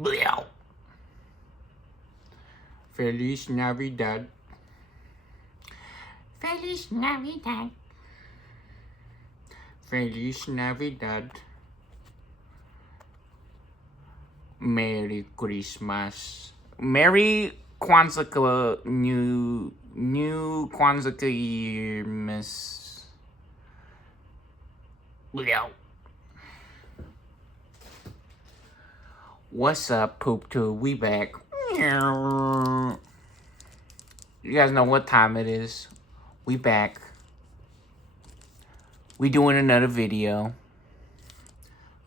Bleh. Feliz Navidad. Feliz Navidad. Feliz Navidad. Merry Christmas. Merry Kwanzaa, New Kwanzaa year, Miss. Bleh. What's up, Poop Tube? We back. You guys know what time it is. We back. We doing another video.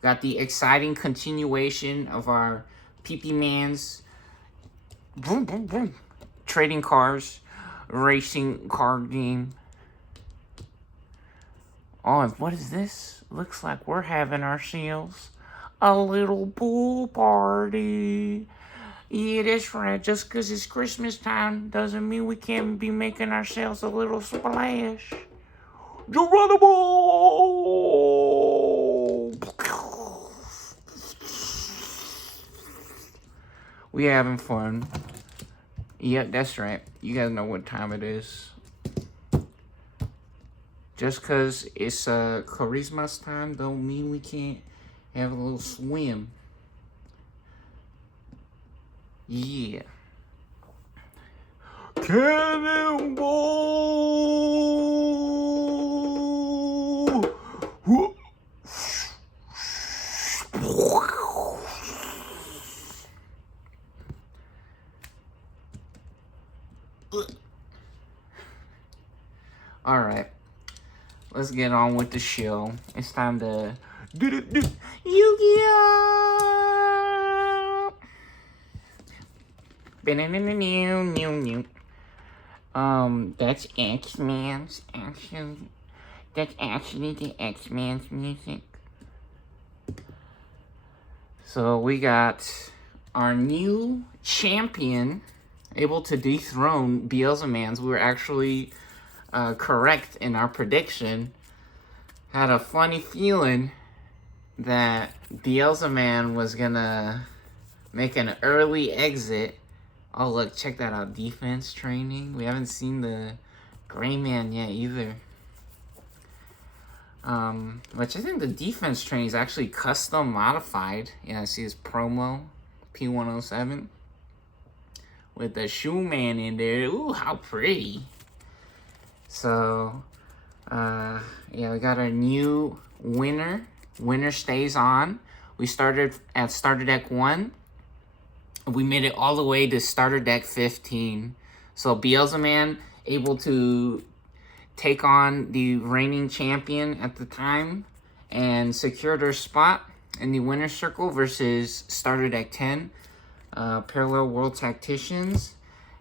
Got the exciting continuation of our PP Man's vroom, vroom, vroom, trading cars, racing car game. Oh, what is this? Looks like we're having ourselves a little pool party. Yeah, that's right. Just because it's Christmas time doesn't mean we can't be making ourselves a little splash. Geronimo! We having fun. Yep, that's right. You guys know what time it is. Just because it's Christmas time don't mean we can't have a little swim. Yeah. Cannonball! All right. Let's get on with the show. It's time to Yu-Gi-Oh! That's X-Man's actually. That's actually the X-Man's music. So we got our new champion able to dethrone Beelzemans. We were actually correct in our prediction. Had a funny feeling that Beelzeman was gonna make an early exit. Oh look, check that out, defense training. We haven't seen the Gray Man yet either. Which I think the defense training is actually custom modified. Yeah, I see his promo, P107. With the Shoe Man in there. Ooh, how pretty. So, yeah, we got our new winner. Winner stays on. We started at starter deck 1. We made it all the way to starter deck 15. So Beelzeman able to take on the reigning champion at the time and secure their spot in the winner's circle versus starter deck 10, Parallel World Tacticians,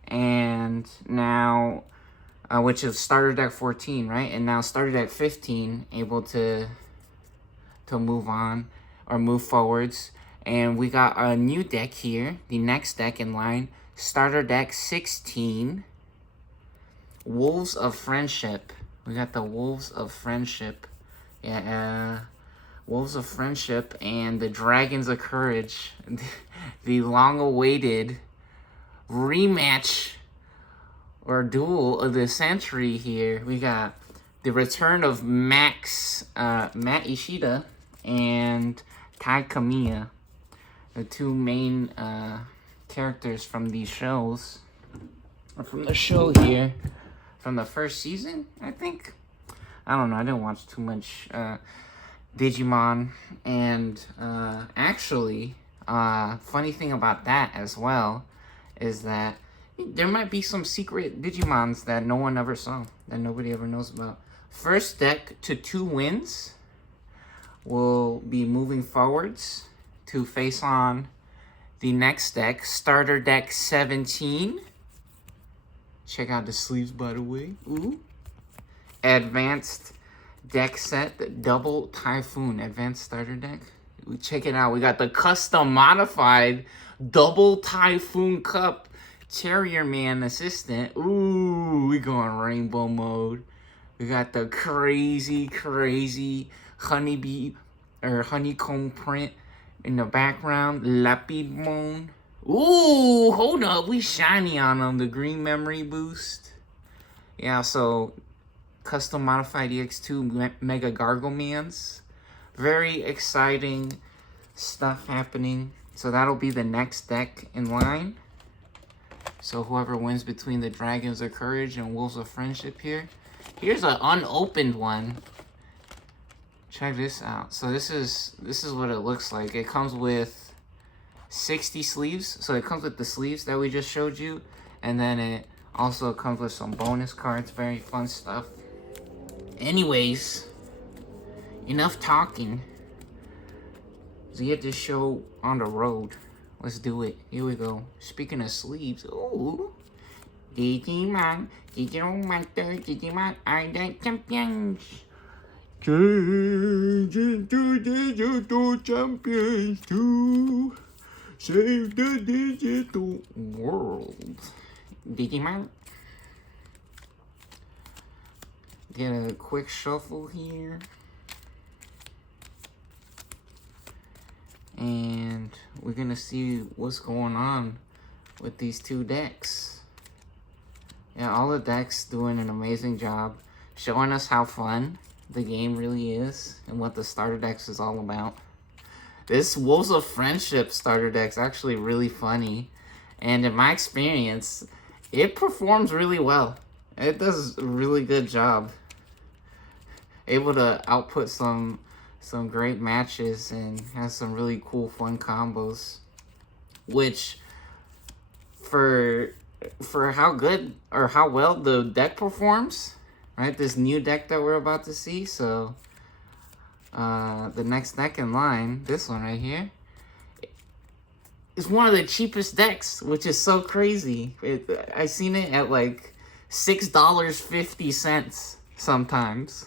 and now, which is starter deck 14, right? And now starter deck 15 able to move on or move forwards. And we got a new deck here, the next deck in line, starter deck 16, Wolves of Friendship. We got the Wolves of Friendship. Yeah, Wolves of Friendship and the Dragons of Courage. The long-awaited rematch or duel of the century here. We got the return of Matt Ishida and Tai Kamiya, the two main characters from these shows, or from the show here, from the first season, I think. I don't know, I didn't watch too much Digimon, and actually, funny thing about that as well is that there might be some secret Digimons that no one ever saw, that nobody ever knows about. First deck to 2 wins will be moving forwards to face on the next deck, starter deck 17. Check out the sleeves, by the way. Ooh. Advanced deck set, double Typhoon, advanced starter deck. Check it out. We got the custom modified double Typhoon Cup Terrier Man assistant. Ooh, we going rainbow mode. We got the crazy honeybee or honeycomb print In the background, Lapidmon. Ooh, hold up. We shiny on them. The green memory boost. Yeah, so custom modified EX2 Mega Garglemans. Very exciting stuff happening. So that'll be the next deck in line. So whoever wins between the Dragons of Courage and Wolves of Friendship here. Here's an unopened one. Check this out. So this is what it looks like. It comes with 60 sleeves. So it comes with the sleeves that we just showed you. And then it also comes with some bonus cards. Very fun stuff. Anyways, enough talking. Let's get this show on the road. Let's do it. Here we go. Speaking of sleeves. Ooh. Digimon. Digimon are the champions. Change into digital champions to save the digital world. Digimon. Get a quick shuffle here. And we're gonna see what's going on with these two decks. Yeah, all the decks doing an amazing job showing us how fun the game really is and what the starter decks is all about. This Wolves of Friendship starter deck's actually really funny, and in my experience, it performs really well. It does a really good job. Able to output some great matches and has some really cool fun combos, which for how good or how well the deck performs, right? This new deck that we're about to see. So the next deck in line, this one right here, is one of the cheapest decks, which is so crazy. I seen it at like $6.50 sometimes.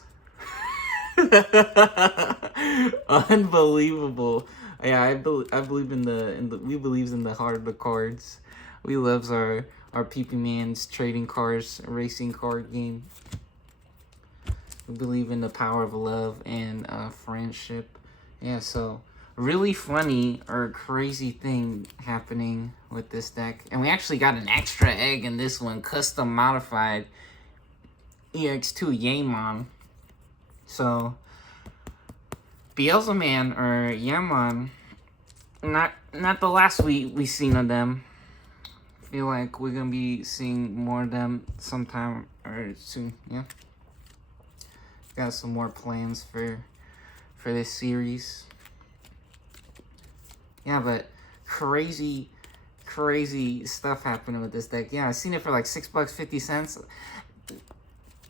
Unbelievable. Yeah, I believe in the we believes in the heart of the cards. We loves our PP Man's trading cards racing card game. We believe in the power of love and friendship. Yeah, so really funny or crazy thing happening with this deck. And we actually got an extra egg in this one, custom modified EX2 Yaemon. So Beelzeman or Yaemon, not the last we seen of them. Feel like we're gonna be seeing more of them sometime or soon. Yeah, got some more plans for this series. Yeah, but crazy stuff happening with this deck. Yeah, I seen it for like $6.50.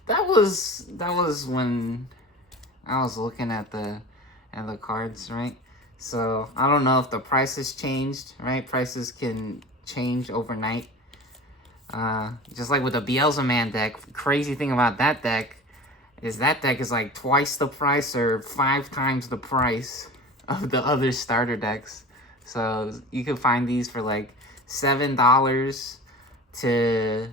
That was when I was looking at the cards, right? So I don't know if the prices changed, right? Prices can change overnight. Just like with the Beelzeman deck. Crazy thing about that deck is like twice the price or 5 times the price of the other starter decks. So you can find these for like $7 to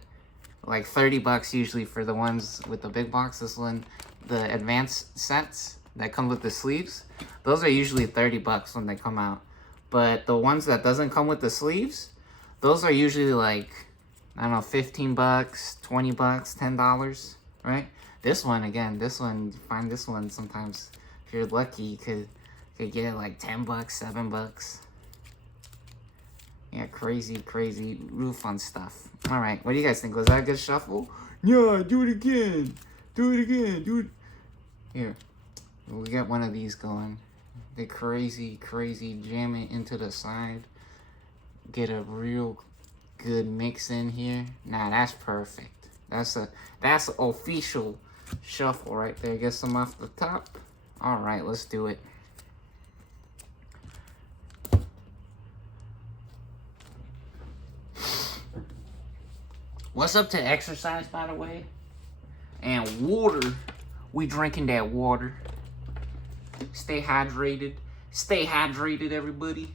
like $30 usually for the ones with the big box. This one, the advanced sets that come with the sleeves, those are usually $30 when they come out. But the ones that doesn't come with the sleeves, those are usually like, I don't know, $15, $20, $10, right? This one, again, you find this one sometimes, if you're lucky, you could get it like $10, $7. Yeah, crazy, real fun stuff. All right, what do you guys think? Was that a good shuffle? Yeah, do it again. Here, we got one of these going. The crazy, jam it into the side. Get a real good mix in here. Nah, that's perfect. That's official shuffle right there. Get some off the top. All right, let's do it. What's up to exercise, by the way? And water. We drinking that water. Stay hydrated. Stay hydrated, everybody.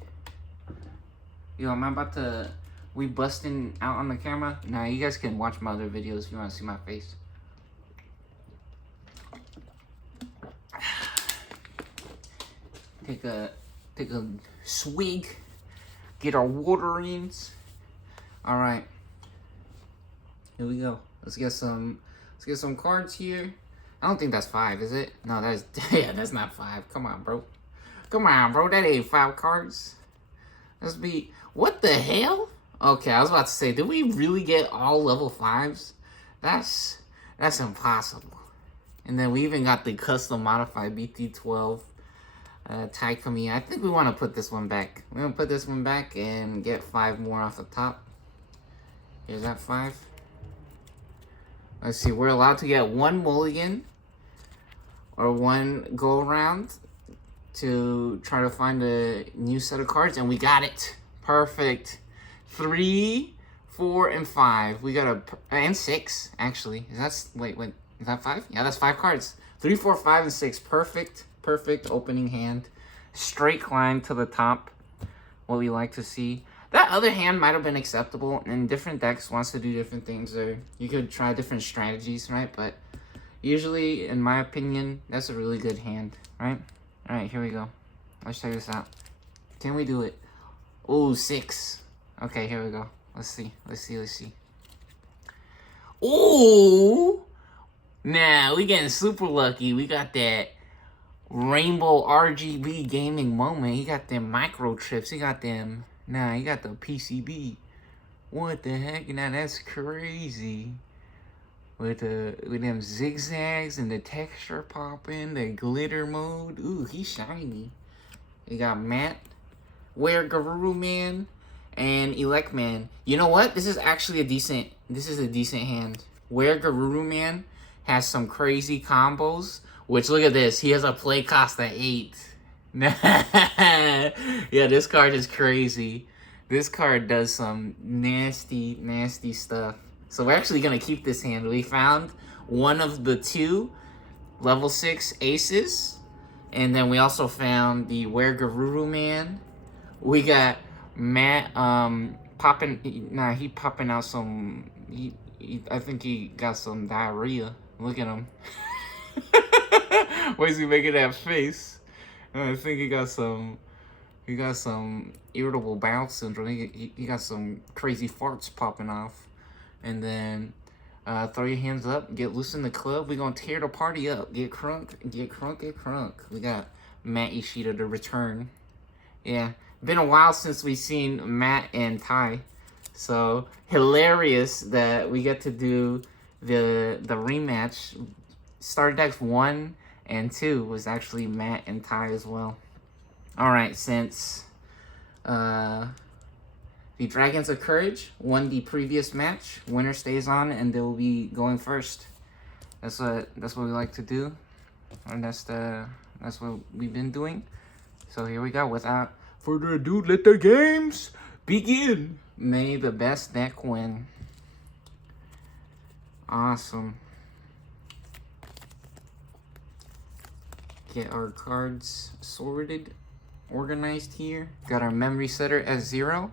Yo, am I about to... We busting out on the camera? Nah, you guys can watch my other videos if you want to see my face. take a swig, get our water in. All right, here we go. Let's get some cards here. I don't think that's 5, is it? No, that's yeah, that's not 5. Come on, bro. Come on, bro. That ain't 5 cards. Let's be. What the hell? Okay, I was about to say, did we really get all level 5s? That's impossible. And then we even got the custom modified BT12 Taikami. I think we want to put this one back. We're gonna put this one back and get 5 more off the top. Here's that 5. Let's see, we're allowed to get 1 mulligan or 1 go around to try to find a new set of cards, and we got it. Perfect. 3, 4, and 5. We got and 6 actually. Is that 5? Yeah, that's 5 cards. 3, 4, 5, and 6. Perfect opening hand. Straight climb to the top. What we like to see. That other hand might have been acceptable, and different decks wants to do different things, or you could try different strategies, right? But usually, in my opinion, that's a really good hand, right? All right, here we go. Let's check this out. Can we do it? Oh, 6. Okay, here we go. Let's see. Oh! Nah, we getting super lucky. We got that rainbow RGB gaming moment. He got them microchips. He got them... Nah, you got the PCB. What the heck? Now that's crazy. With them zigzags and the texture popping, the glitter mode. Ooh, he's shiny. You got Matt, Where Garuru Man, and Elect Man. You know what? This is actually a decent hand. Where Garuru Man has some crazy combos. Which, look at this. He has a play cost at 8. Yeah, this card is crazy. This card does some nasty stuff. So we're actually going to keep this hand. We found one of the 2 level 6 aces. And then we also found the Where Garuru Man. We got Matt popping... Nah, he popping out some... I think he got some diarrhea. Look at him. Why is he making that face? I think he got some irritable bowel syndrome. He got some crazy farts popping off. And then throw your hands up, get loose in the club. We're gonna tear the party up. Get crunk. We got Matt Ishida to return. Yeah, been a while since we've seen Matt and Ty. So hilarious that we get to do the rematch. Star Decks 1 and 2 was actually Matt and Ty as well. Alright, since the Dragons of Courage won the previous match, winner stays on and they will be going first. That's what we like to do. And that's what we've been doing. So here we go. Without further ado, let the games begin. May the best deck win. Awesome. Get our cards sorted, organized here. Got our memory setter at 0.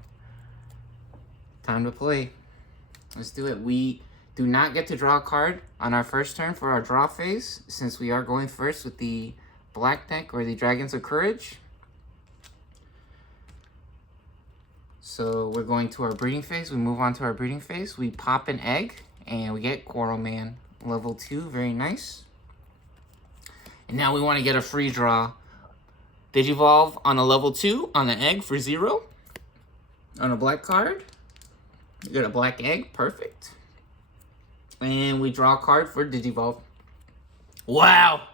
Time to play. Let's do it. We do not get to draw a card on our first turn for our draw phase, since we are going first with the black deck or the Dragons of Courage. So we're going to our breeding phase. We move on to our breeding phase. We pop an egg and we get Coral Man level 2. Very nice. And now we want to get a free draw. Digivolve on a level 2 on the egg for 0. On a black card, you get a black egg. Perfect. And we draw a card for Digivolve. Wow.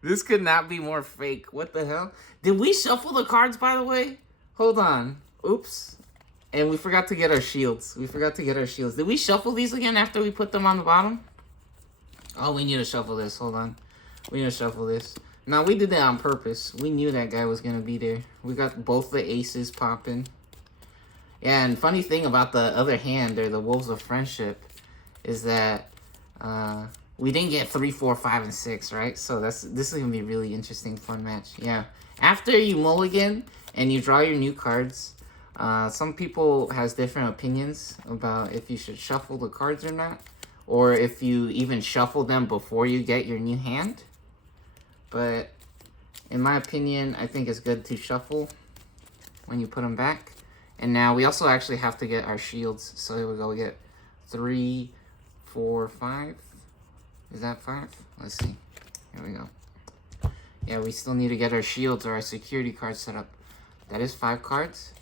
This could not be more fake. What the hell? Did we shuffle the cards, by the way? Hold on. Oops. And we forgot to get our shields. Did we shuffle these again after we put them on the bottom? Oh, we need to shuffle this. Hold on. We need to shuffle this. No, we did that on purpose. We knew that guy was going to be there. We got both the aces popping. Yeah, and funny thing about the other hand, or the Wolves of Friendship, is that we didn't get 3, 4, 5, and 6, right? So this is going to be a really interesting, fun match. Yeah. After you mulligan and you draw your new cards, some people has different opinions about if you should shuffle the cards or not. Or if you even shuffle them before you get your new hand. But in my opinion, I think it's good to shuffle when you put them back. And now we also actually have to get our shields. So here we go. We get 3, 4, 5. Is that 5? Let's see. Here we go. Yeah, we still need to get our shields or our security cards set up. That is 5 cards.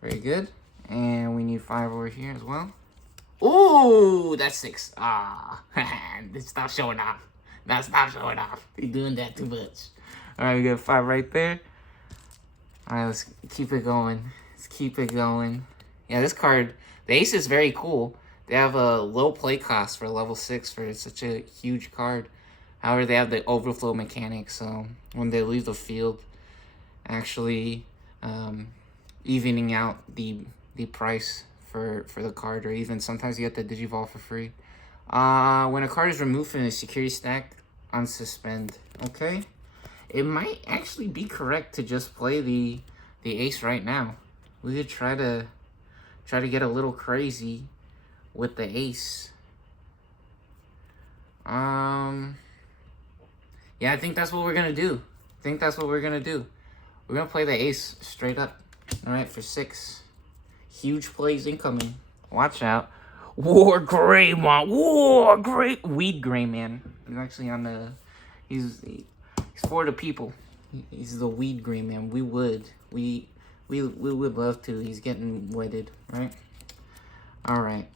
Very good. And we need 5 over here as well. Ooh, that's 6. Ah, stop showing off. Now stop showing off. You're doing that too much. All right, we got 5 right there. All right, let's keep it going. Let's keep it going. Yeah, this card, the ace is very cool. They have a low play cost for level 6 for such a huge card. However, they have the overflow mechanic, so when they leave the field, actually evening out the price for the card, or even sometimes you get the Digivolve for free. When a card is removed from the security stack, unsuspend. Okay, it might actually be correct to just play the ace right now. We could try to get a little crazy with the ace. Yeah, I think that's what we're gonna do. We're gonna play the ace straight up. All right, for 6. Huge plays incoming. Watch out. War Greymon. Weed Greyman. He's actually on the... He's for the people. He's the Weed Greyman. We would love to. He's getting wedded, right? All right.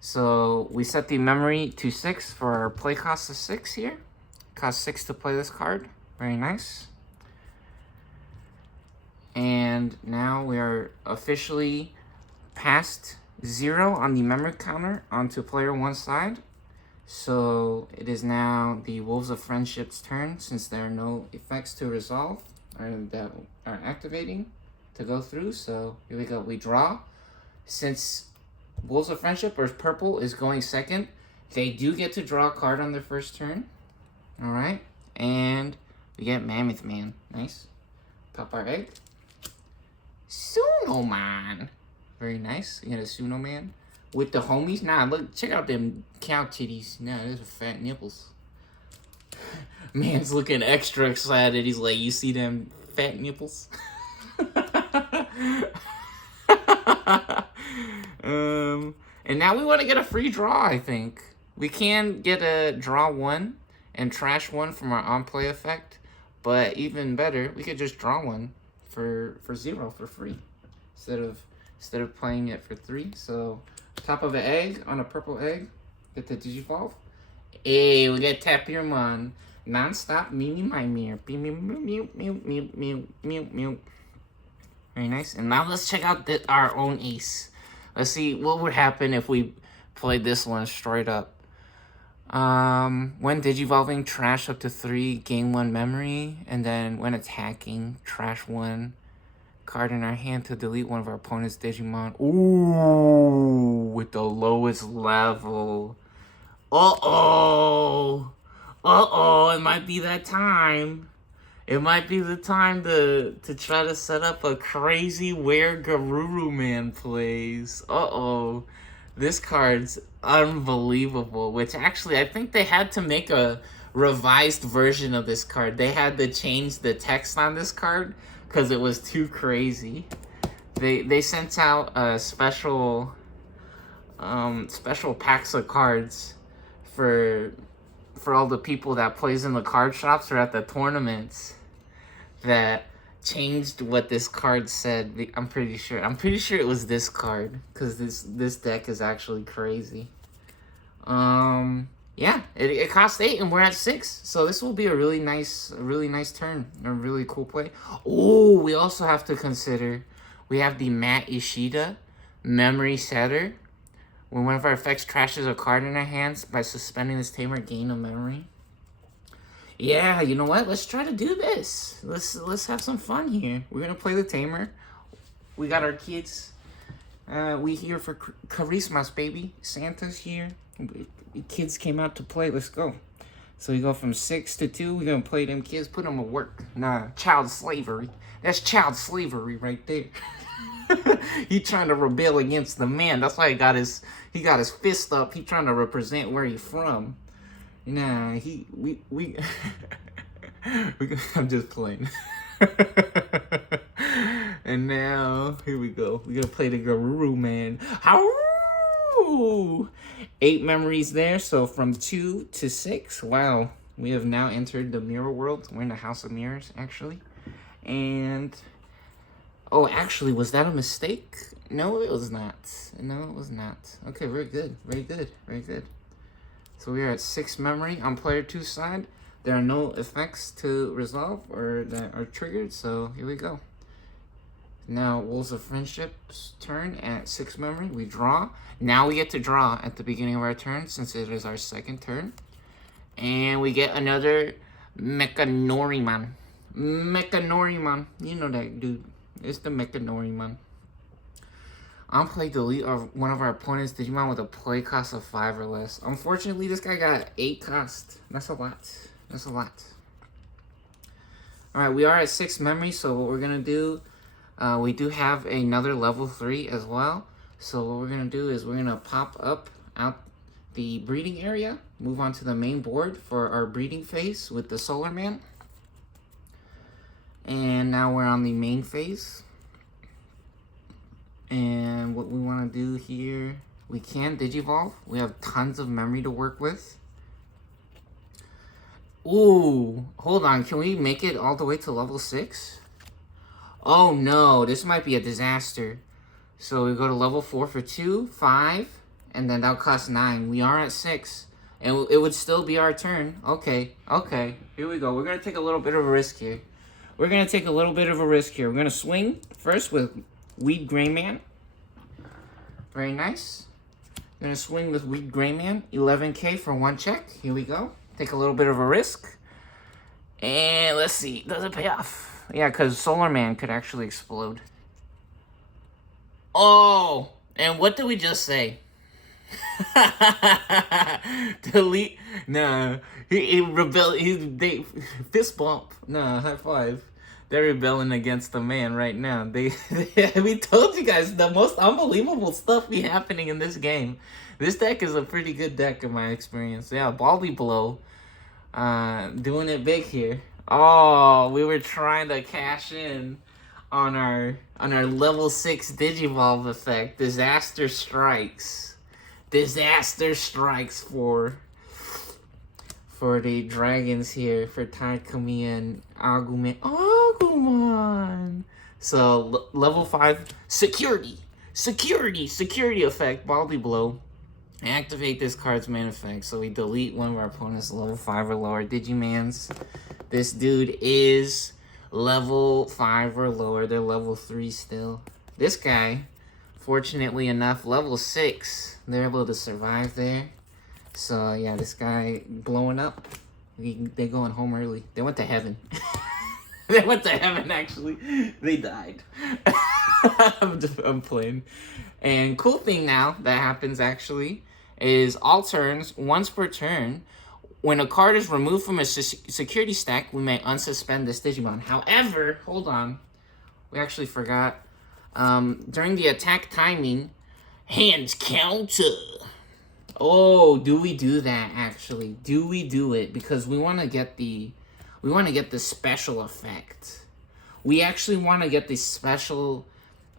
So we set the memory to 6 for our play cost of 6 here. Cost 6 to play this card. Very nice. And now we are officially past 0 on the memory counter onto player 1 side. So it is now the Wolves of Friendship's turn, since there are no effects to resolve or that are activating to go through. So here we go. We draw. Since Wolves of Friendship or purple is going second, they do get to draw a card on their first turn. All right, and we get Mammoth Man. Nice. Pop our egg. Sunoman. Very nice. You get a Sunoman with the homies. Nah, look, check out them cow titties. Nah, those are fat nipples. Man's looking extra excited. He's like, you see them fat nipples? And now we want to get a free draw, I think. We can get a draw 1 and trash 1 from our on-play effect. But even better, we could just draw 1 for 0 for free. Instead of playing it for 3. So top of an egg on a purple egg. Get the Digivolve. Hey, we get Tapirmon. Non-stop Mimi My Mirror. Mew. Very nice. And now let's check out our own ace. Let's see what would happen if we played this one straight up. When Digivolving, trash up to 3, gain 1 memory, and then when attacking, trash 1 card in our hand to delete one of our opponent's Digimon. Ooh, with the lowest level. Uh-oh, it might be that time. It might be the time to try to set up a crazy where Garuru Man plays. Uh-oh. This card's unbelievable, which actually I think they had to make a revised version of this card. They had to change the text on this card because it was too crazy. They sent out a special packs of cards for all the people that plays in the card shops or at the tournaments that changed what this card said. I'm pretty sure it was this card, because this deck is actually crazy. Yeah, it cost 8 and we're at 6, so this will be a really nice turn, a really cool play. Oh, we also have to consider we have the Matt Ishida Memory Setter. When one of our effects trashes a card in our hands, by suspending this tamer, gain a memory. Yeah, you know what? Let's try to do this. Let's have some fun here. We're gonna play the tamer. We got our kids. We here for Christmas, baby. Santa's here. Kids came out to play. Let's go. So we go from 6 to 2. We're gonna play them kids. Put them to work. Nah, child slavery. That's child slavery right there. He trying to rebel against the man. That's why he got his fist up. He trying to represent where he from. Nah, we I'm just playing. And now, here we go. We're gonna play the Garuru Man. How? 8 memories there, so from 2 to 6. Wow. We have now entered the mirror world. We're in the House of Mirrors, actually. And... oh, actually, was that a mistake? No, it was not. No, it was not. Okay, very good. Very good. Very good. So we are at 6 memory on player 2's side. There are no effects to resolve or that are triggered, so here we go. Now, Wolves of Friendship's turn at 6 memory. We draw. Now we get to draw at the beginning of our turn since it is our second turn. And we get another Mechanoriman. Mechanoriman. You know that dude. It's the Mechanoriman. I'm playing delete one of our opponent's Digimon with a play cost of 5 or less. Unfortunately, this guy got 8 cost. That's a lot. That's a lot. Alright, we are at 6 memory, so what we're going to do, we do have another level 3 as well. So what we're going to do is we're going to pop up out the breeding area, move on to the main board for our breeding phase with the Solar Man. And now we're on the main phase. And what we want to do here, we can Digivolve. We have tons of memory to work with. Ooh, hold on. Can we make it all the way to level 6? Oh no, this might be a disaster. So we go to level 4 for 2, 5, and then that'll cost 9. We are at 6. And it would still be our turn. Okay, okay. Here we go. We're going to take a little bit of a risk here. We're going to take a little bit of a risk here. We're going to swing first with Weed Gray Man. Very nice. We're going to swing with Weed Gray Man. 11k for 1 check. Here we go. Take a little bit of a risk. And let's see. Does it pay off? Yeah, because Solar Man could actually explode. Oh! And what did we just say? Delete. Nah. He rebelled. They fist bump. Nah, high five. They're rebelling against the man right now. We told you guys the most unbelievable stuff be happening in this game. This deck is a pretty good deck in my experience. Yeah, Baldy Blow. Doing it big here. Oh, we were trying to cash in on our level 6 Digivolve effect. Disaster strikes. Disaster strikes for the dragons here, for Takumi and Agumon. So, level 5, security effect, Baldy Blow. Activate this card's main effect, so we delete one of our opponent's level 5 or lower Digimans. This dude is level 5 or lower, they're level 3 still. This guy, fortunately enough, level 6, they're able to survive there. So, yeah, this guy blowing up. They going home early. They went to heaven. They went to heaven, actually. They died. I'm playing. And cool thing now that happens, actually, is all turns, once per turn, when a card is removed from a security stack, we may unsuspend this Digimon. However, hold on. We actually forgot. During the attack timing, hands counter. Oh, do we do that actually? Do we do it? Because we want to get the special effect. We actually want to get the special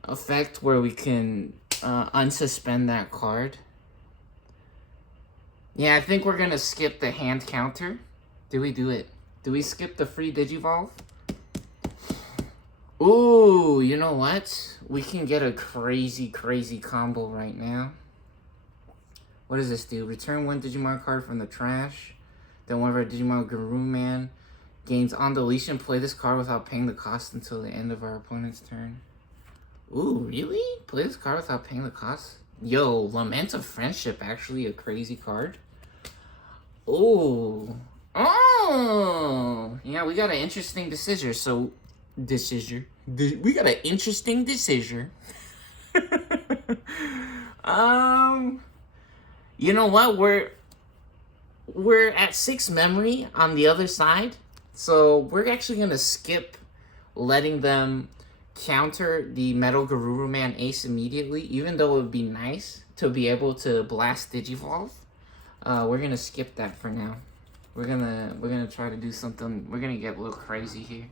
effect where we can unsuspend that card. Yeah, I think we're going to skip the hand counter. Do we do it? Do we skip the free Digivolve? Ooh, you know what? We can get a crazy combo right now. What does this do? Return 1 Digimon card from the trash. Then one of our Digimon Guru Man gains on deletion. Play this card without paying the cost until the end of our opponent's turn. Ooh, really? Play this card without paying the cost? Yo, Lament of Friendship, actually a crazy card. Ooh. Oh! Yeah, we got an interesting decision. So, we got an interesting decision. You know what? We're at 6 memory on the other side. So we're actually going to skip letting them counter the Metal Garuru Man Ace immediately, even though it would be nice to be able to blast Digivolve. We're going to skip that for now. we're gonna try to do something. We're gonna get a little crazy here.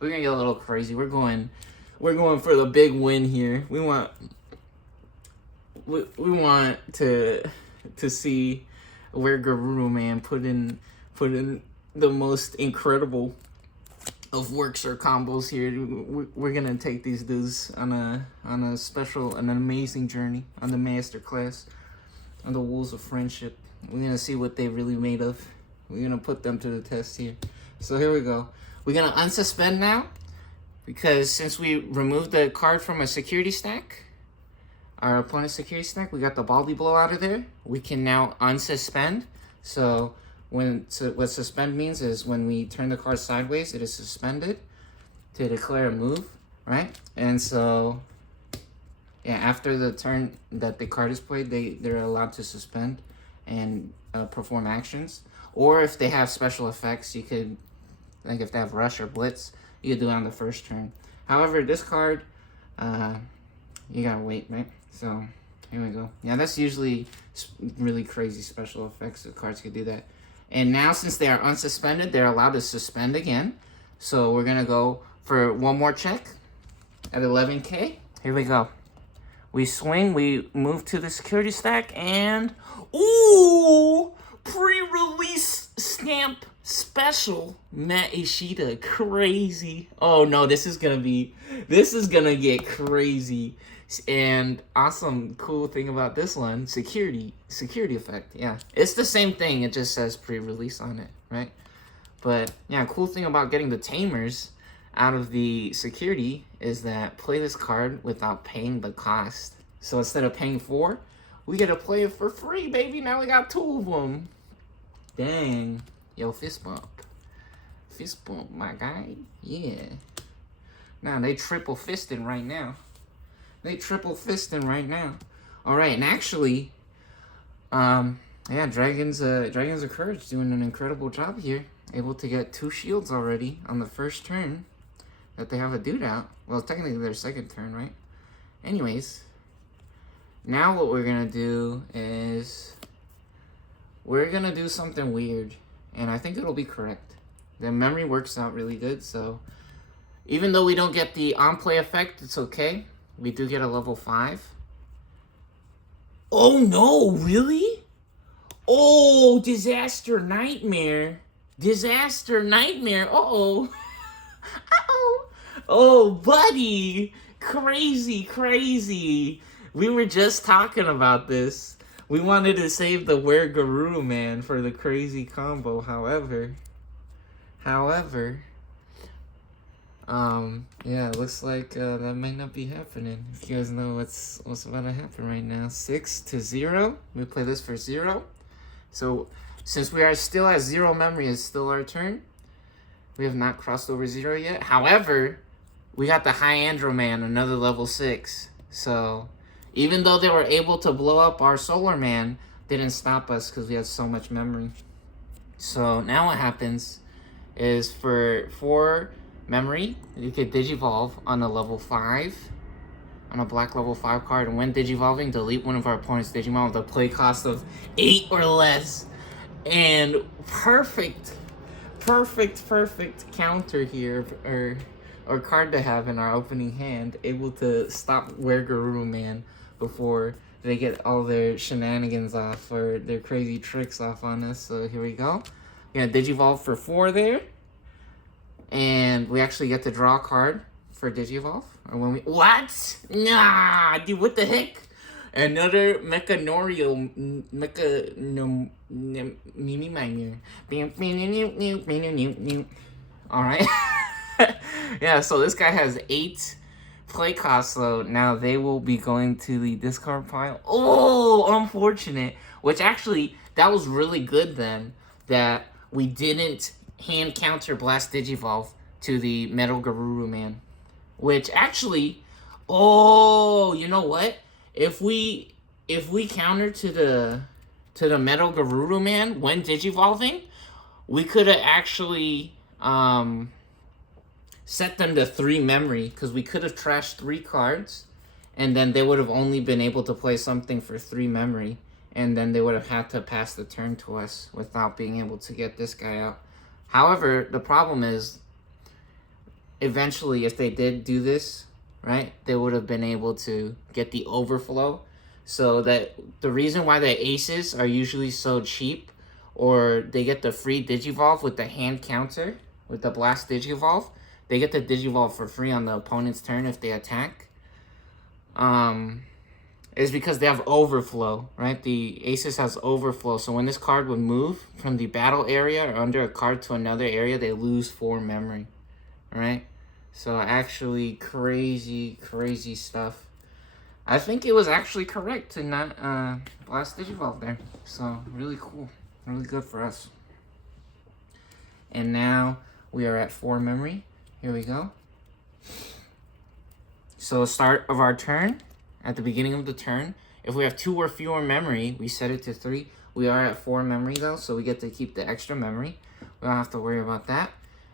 We're gonna get a little crazy. We're going for the big win here. We want to see where Garuru Man put in the most incredible of works or combos here. We're gonna take these dudes on a special, an amazing journey on the master class, on the Wolves of Friendship. We're gonna see what they really made of. We're gonna put them to the test here. So here we go. We're gonna unsuspend now, because since we removed the card from a security stack, our opponent's security stack, we got the Baldy Blow out of there. We can now unsuspend. So what suspend means is when we turn the card sideways, it is suspended to declare a move, right? And so, yeah, after the turn that the card is played, they're allowed to suspend and perform actions. Or if they have special effects, you could, like if they have Rush or Blitz, you could do it on the first turn. However, this card, you gotta wait, right? So, here we go. Yeah, that's usually really crazy special effects. The cards could do that. And now, since they are unsuspended, they're allowed to suspend again. So, we're gonna go for one more check at 11K. Here we go. We swing, we move to the security stack, and... Ooh! Pre-release stamp special Matt Ishida. Crazy. Oh no, this is gonna get crazy. And awesome, cool thing about this one, security effect. Yeah, it's the same thing, it just says pre-release on it, right? But yeah, cool thing about getting the Tamers out of the security is that play this card without paying the cost. So instead of paying 4, we get to play it for free, baby. Now we got 2 of them. Dang. Yo, fist bump. Fist bump, my guy. Yeah. Now, they triple fisting right now. Alright, and actually, yeah, Dragons of Courage doing an incredible job here. Able to get 2 shields already on the first turn that they have a dude out. Well, technically their second turn, right? Anyways, now what we're gonna do is we're gonna do something weird, and I think it'll be correct. The memory works out really good, so even though we don't get the on-play effect, it's okay. We do get a level 5. Oh no, really? Oh, Disaster Nightmare. Uh-oh. Uh-oh. Oh, buddy. Crazy. We were just talking about this. We wanted to save the Were Garuru Man for the crazy combo. However, yeah, it looks like that might not be happening. If you guys know what's about to happen right now. 6-0. We play this for 0. So since we are still at 0 memory, it's still our turn. We have not crossed over 0 yet. However, we got the Hyandro Man, another level 6. So even though they were able to blow up our Solar Man, they didn't stop us because we had so much memory. So now what happens is for 4 memory, you could Digivolve on a level 5, on a black level 5 card, and when Digivolving, delete one of our opponent's Digimon with a play cost of 8 or less. And perfect counter here, or card to have in our opening hand, able to stop Were Garuru Man before they get all their shenanigans off or their crazy tricks off on us. So here we go. We're gonna Digivolve for 4 there. And we actually get to draw a card for Digivolve. Or when we... What? Nah! Dude, what the heck? Another Mechanorio... Alright. Yeah, so this guy has 8 play costs, so now they will be going to the discard pile. Oh, unfortunate. Which actually, that was really good then, that we didn't hand counter Blast Digivolve to the Metal Garuru Man. Which actually, oh, you know what? If we counter to the Metal Garuru Man when Digivolving, we could have actually set them to 3 memory, because we could have trashed 3 cards, and then they would have only been able to play something for 3 memory, and then they would have had to pass the turn to us without being able to get this guy out. However, the problem is, eventually, if they did do this, right, they would have been able to get the overflow. So that the reason why the aces are usually so cheap, or they get the free Digivolve with the hand counter, with the blast Digivolve, they get the Digivolve for free on the opponent's turn if they attack. Is because they have overflow, right? The aces has overflow. So when this card would move from the battle area or under a card to another area, they lose 4 memory, right? So actually crazy, crazy stuff. I think it was actually correct to not blast Digivolve there. So really cool, really good for us. And now we are at 4 memory. Here we go. So start of our turn. At the beginning of the turn, if we have 2 or fewer memory, we set it to 3. We are at 4 memory though, so we get to keep the extra memory. We don't have to worry about that.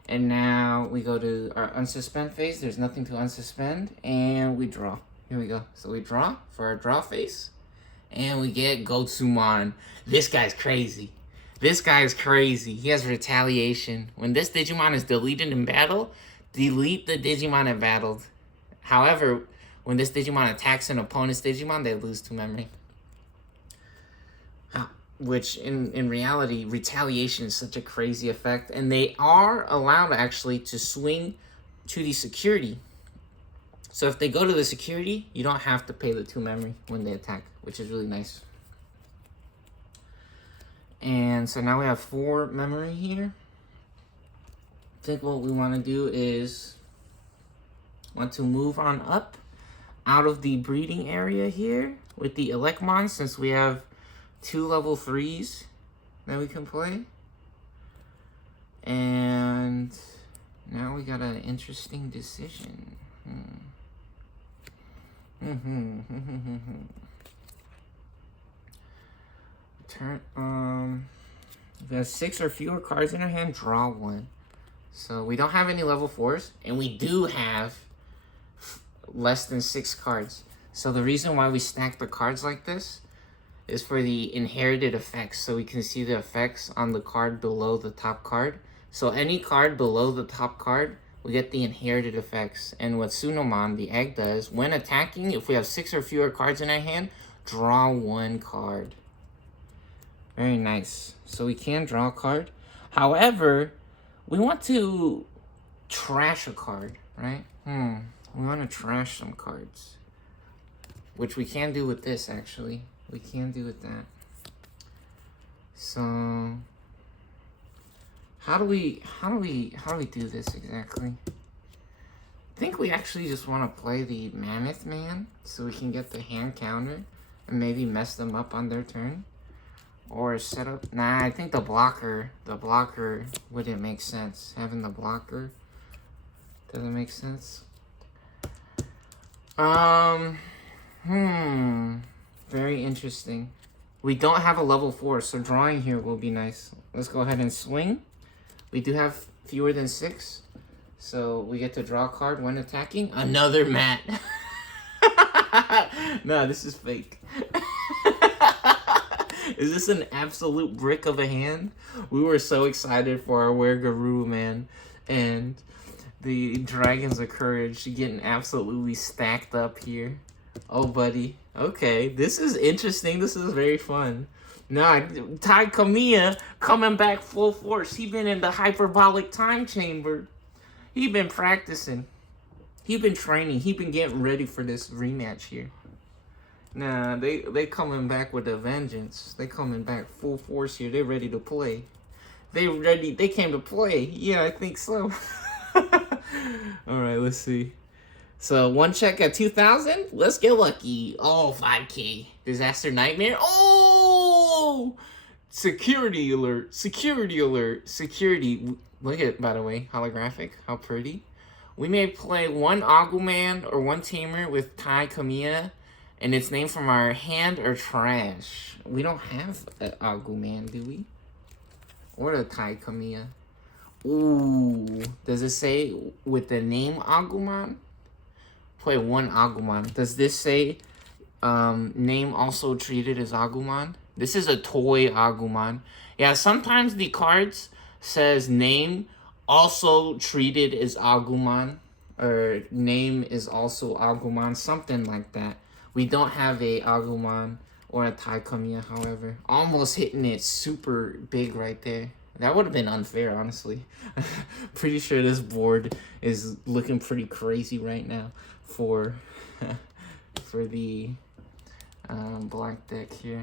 And now we go to our unsuspend phase. There's nothing to unsuspend, and we draw. Here we go. So we draw for our draw phase, and we get Gotsumon. This guy's crazy. This guy is crazy. He has retaliation. When this Digimon is deleted in battle, delete the Digimon it battled. However, when this Digimon attacks an opponent's Digimon, they lose 2 memory. Which, in reality, retaliation is such a crazy effect. And they are allowed, actually, to swing to the security. So if they go to the security, you don't have to pay the 2 memory when they attack, which is really nice. And so now we have 4 memory here. I think what we want to do is want to move on up out of the breeding area here with the Elecmon, since we have 2 level 3s that we can play. And now we got an interesting decision. Turn, if we have 6 or fewer cards in our hand, draw 1. So we don't have any level 4s, and we do have less than 6 cards. So the reason why we stack the cards like this is for the inherited effects, so we can see the effects on the card below the top card. So any card below the top card, we get the inherited effects. And what Tsunomon, the egg, does, when attacking, if we have 6 or fewer cards in our hand, draw 1 card. Very nice. So we can draw a card. However, we want to trash a card, right? We want to trash some cards, which we can do with this, actually. We can do with that. So how do we do this exactly? I think we actually just want to play the Mammoth Man so we can get the hand counter and maybe mess them up on their turn. Or set up, I think the blocker wouldn't make sense. Having the blocker doesn't make sense. Very interesting. We don't have a level 4, so drawing here will be nice. Let's go ahead and swing. We do have fewer than 6, so we get to draw a card when attacking. Another mat. No, this is fake. Is this an absolute brick of a hand? We were so excited for our Wergaroo, man. And the Dragons of Courage getting absolutely stacked up here. Oh, buddy. Okay, this is interesting. This is very fun. Nah, Tai Kamiya coming back full force. He been in the hyperbolic time chamber. He been practicing. He been training. He been getting ready for this rematch here. Nah, they coming back with a vengeance. They coming back full force here. They ready to play. They came to play. Yeah, I think so. Alright, let's see. So, 1 check at 2,000. Let's get lucky. Oh, 5K. Disaster Nightmare. Oh! Security alert. Security alert. Security. Look at it, by the way. Holographic. How pretty. We may play 1 Aguman or 1 Tamer with Tai Kamiya, and it's named from our hand or trash. We don't have an Aguman, do we? Or a Tai Kamiya. Ooh. Does it say with the name Agumon? Play 1 Agumon. Does this say name also treated as Agumon? This is a toy Agumon. Yeah, sometimes the cards says name also treated as Agumon, or name is also Agumon, something like that. We don't have a Agumon or a Taikamiya, however. Almost hitting it super big right there. That would have been unfair, honestly. Pretty sure this board is looking pretty crazy right now for for the black deck here.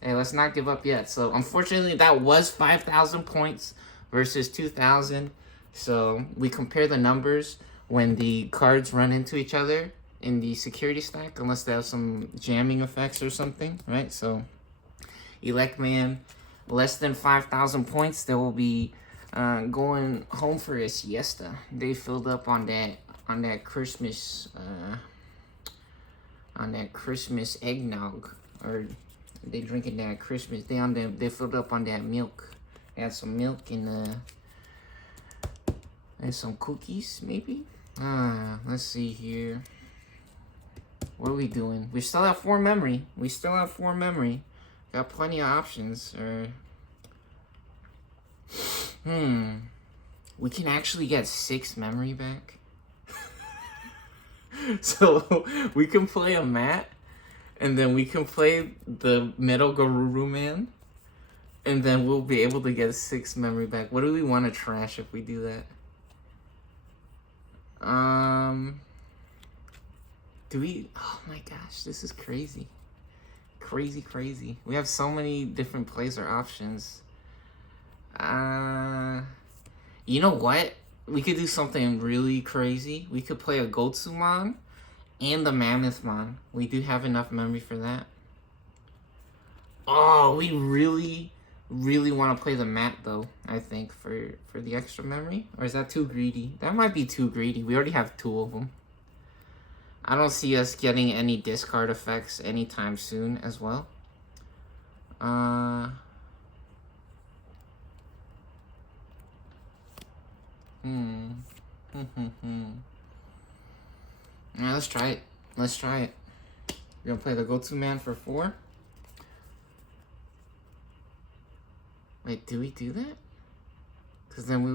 Hey, let's not give up yet. So, unfortunately, that was 5,000 points versus 2,000. So, we compare the numbers when the cards run into each other in the security stack, unless they have some jamming effects or something, right? So, Elect Man, less than 5,000 points, they will be going home for a siesta. They filled up on that Christmas eggnog, or they drinking that Christmas. They filled up on that milk. They had some milk and some cookies, maybe. Let's see here. What are we doing? We still have 4 memory. Got plenty of options. We can actually get 6 memory back. So we can play a mat, and then we can play the Metal Garuru Man, and then we'll be able to get 6 memory back. What do we want to trash if we do that? Do we? Oh my gosh, this is crazy. Crazy. We have so many different plays or options. You know what? We could do something really crazy. We could play a Gotsumon and the Mammothmon. We do have enough memory for that. Oh, we really want to play the mat though, I think, for the extra memory. Or is that too greedy? That might be too greedy. We already have 2 of them. I don't see us getting any discard effects anytime soon as well. Yeah, let's try it. We're gonna play the go-to man for 4. Wait, do we do that? Because then we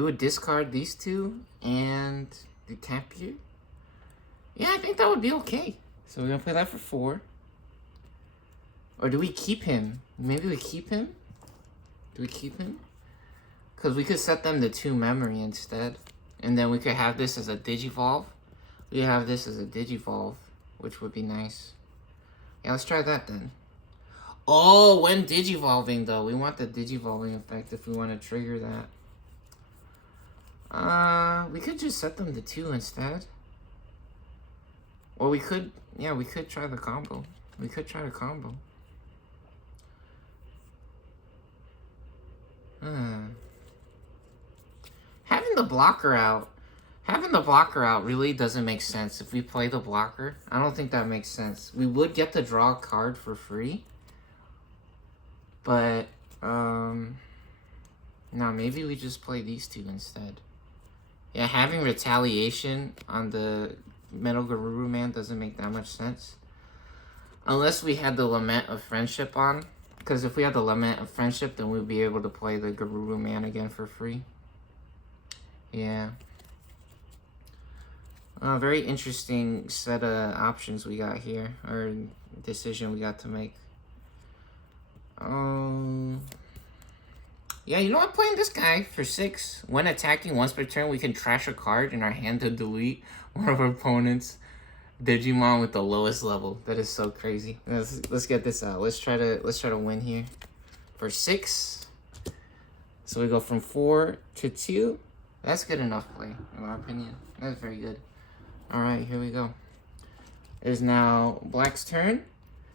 would discard these 2 and the Tampier. Yeah, I think that would be okay. So we're gonna play that for 4. Or do we keep him? Maybe we keep him? Do we keep him? Because we could set them to 2 memory instead. And then we could have this as a Digivolve. We have this as a Digivolve, which would be nice. Yeah, let's try that then. Oh, when Digivolving though. We want the Digivolving effect if we want to trigger that. We could just set them to 2 instead. Or we could try the combo. Having the blocker out really doesn't make sense. If we play the blocker, I don't think that makes sense. We would get to draw a card for free. But, no, maybe we just play these 2 instead. Yeah, having Retaliation on the Metal Garuru Man doesn't make that much sense. Unless we had the Lament of Friendship on. Because if we had the Lament of Friendship, then we'd be able to play the Garuru Man again for free. Yeah. Very interesting set of options we got here. Or decision we got to make. Yeah, you know what? Playing this guy for 6. When attacking once per turn, we can trash a card in our hand to delete one of our opponent's Digimon with the lowest level. That is so crazy. Let's get this out. Let's try to win here for 6. So we go from 4 to 2. That's good enough play, in my opinion. That's very good. All right, here we go. It is now Black's turn.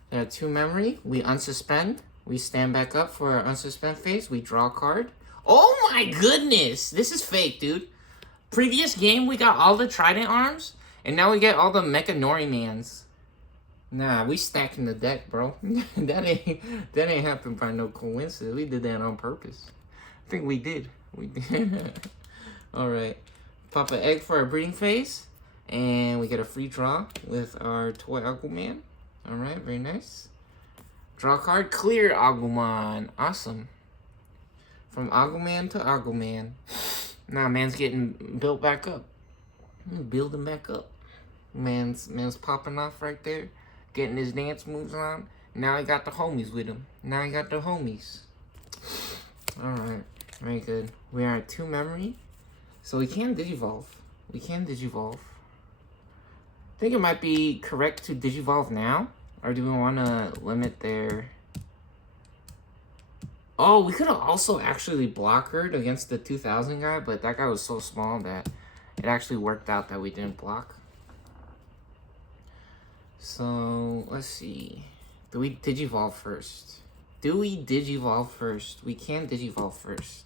They have 2 memory. We unsuspend. We stand back up for our unsuspend phase. We draw a card. Oh my goodness! This is fake, dude. Previous game, we got all the Trident arms, and now we get all the Mecha Norimans. Nah, we stacking the deck, bro. that ain't happened by no coincidence. We did that on purpose. I think we did. All right. Pop an egg for our breeding phase, and we get a free draw with our toy Aquaman. All right, very nice. Draw a card. Clear Agumon. Awesome. From Agumon to Agumon. Now man's getting built back up. Building back up. Man's popping off right there. Getting his dance moves on. Now he got the homies with him. Alright. Very good. We are at 2 memory. So we can Digivolve. I think it might be correct to Digivolve now. Or do we want to limit their... Oh, we could have also actually blockered against the 2000 guy, but that guy was so small that it actually worked out that we didn't block. So, let's see. Do we Digivolve first? We can Digivolve first.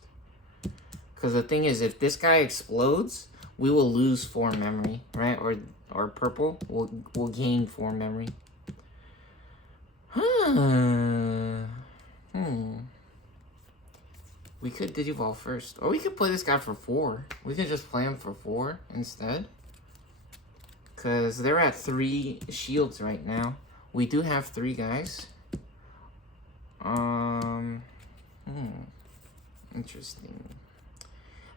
Because the thing is, if this guy explodes, we will lose 4 memory, right? Or purple will gain 4 memory. We could Digivolve first. Or we could play this guy for 4. We could just play him for 4 instead. Because they're at 3 shields right now. We do have 3 guys. Interesting.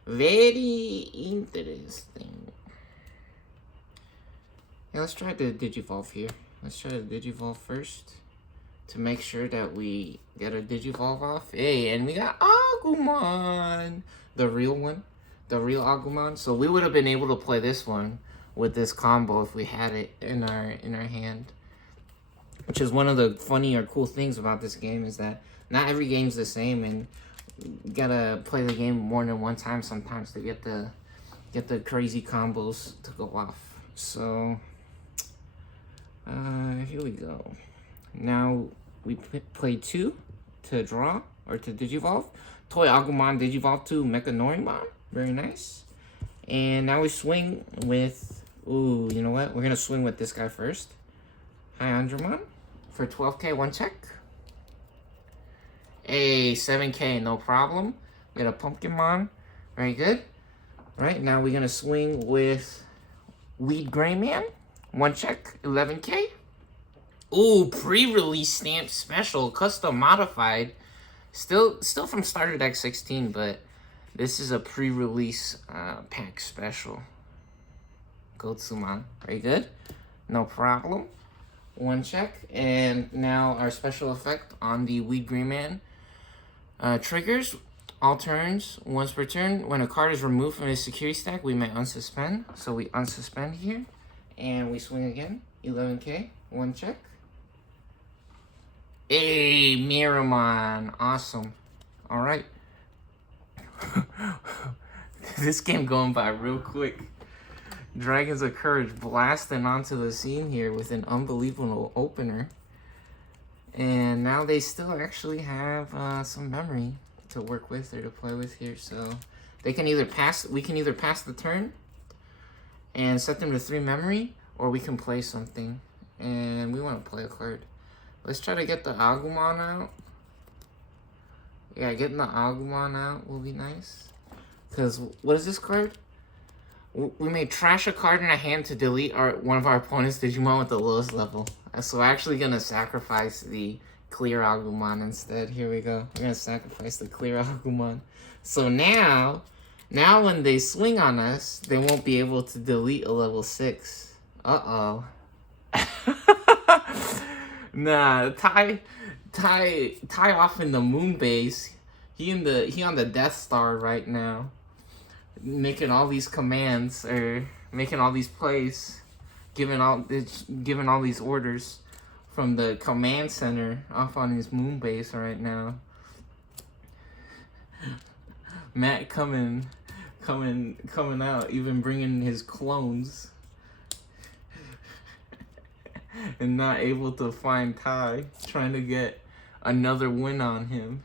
Very interesting. Yeah, let's try to Digivolve here. Let's try to Digivolve first. To make sure that we get a Digivolve off. Hey, and we got Agumon! The real one. The real Agumon. So we would have been able to play this one with this combo if we had it in our hand. Which is one of the funny or cool things about this game is that not every game's the same, and you gotta play the game more than one time sometimes to get the crazy combos to go off. So here we go. Now we play 2 to draw or to Digivolve. Toy Agumon Digivolve to Mecha Norimon. Very nice. And now we swing with, ooh, you know what? We're gonna swing with this guy first. Hyandramon for 12k, 1 check. A 7k, no problem. We got a Pumpkinmon. Very good. Right, now we're gonna swing with Weed Greyman. 1 check, 11k. Ooh, pre-release stamp special, custom modified. Still from starter deck 16, but this is a pre-release pack special. Gotsumon, very good. No problem. 1 check, and now our special effect on the Weed Greyman triggers. All turns, once per turn, when a card is removed from his security stack, we may unsuspend. So we unsuspend here, and we swing again. 11k, 1 check. Hey, Miramon, awesome. All right. This game going by real quick. Dragons of Courage blasting onto the scene here with an unbelievable opener. And now they still actually have some memory to work with or to play with here. So they can either pass, we can either pass the turn and set them to 3 memory, or we can play something. And we want to play a card. Let's try to get the Agumon out. Yeah, getting the Agumon out will be nice. Because what is this card? We may trash a card in our hand to delete one of our opponent's Digimon with the lowest level. So we're actually going to sacrifice the clear Agumon instead. Here we go. We're going to sacrifice the clear Agumon. So now when they swing on us, they won't be able to delete a level 6. Uh-oh. Nah, Ty off in the moon base. He on the Death Star right now, making all these commands or making all these plays, giving all these orders from the command center off on his moon base right now. Matt coming out, even bringing his clones. And not able to find Ty, trying to get another win on him.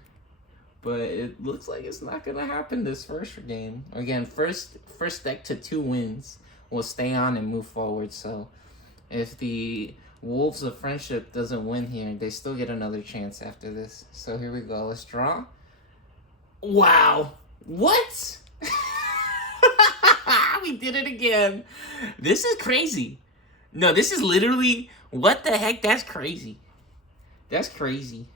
But it looks like it's not going to happen this first game. Again, first deck to 2 wins will stay on and move forward. So if the Wolves of Friendship doesn't win here, they still get another chance after this. So here we go. Let's draw. Wow. What? We did it again. This is crazy. No, this is literally... What the heck? That's crazy. That's crazy.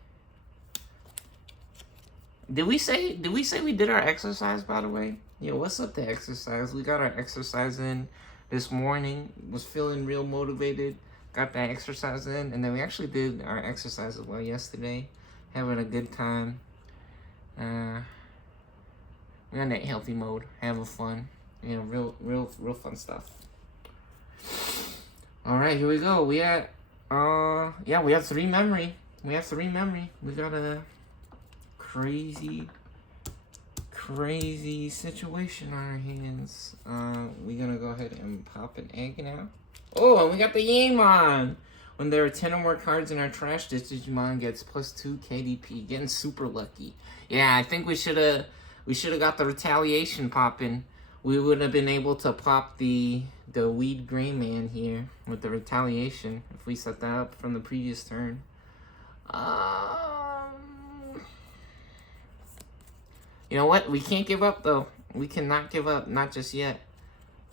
Did we say we did our exercise, by the way? Yeah, what's up to exercise? We got our exercise in this morning. Was feeling real motivated. Got that exercise in, and then we actually did our exercise as well yesterday. Having a good time. We're in that healthy mode, having fun. You know, real fun stuff. All right, here we go. We have 3 memory. We got a crazy situation on our hands. We're gonna go ahead and pop an egg now. Oh, and we got the Yamon. When there are 10 or more cards in our trash, this Digimon gets +2 KDP. Getting super lucky. Yeah, I think we should have got the retaliation popping. We would have been able to pop the Weed Gray Man here with the retaliation if we set that up from the previous turn. You know what? We can't give up though. We cannot give up. Not just yet.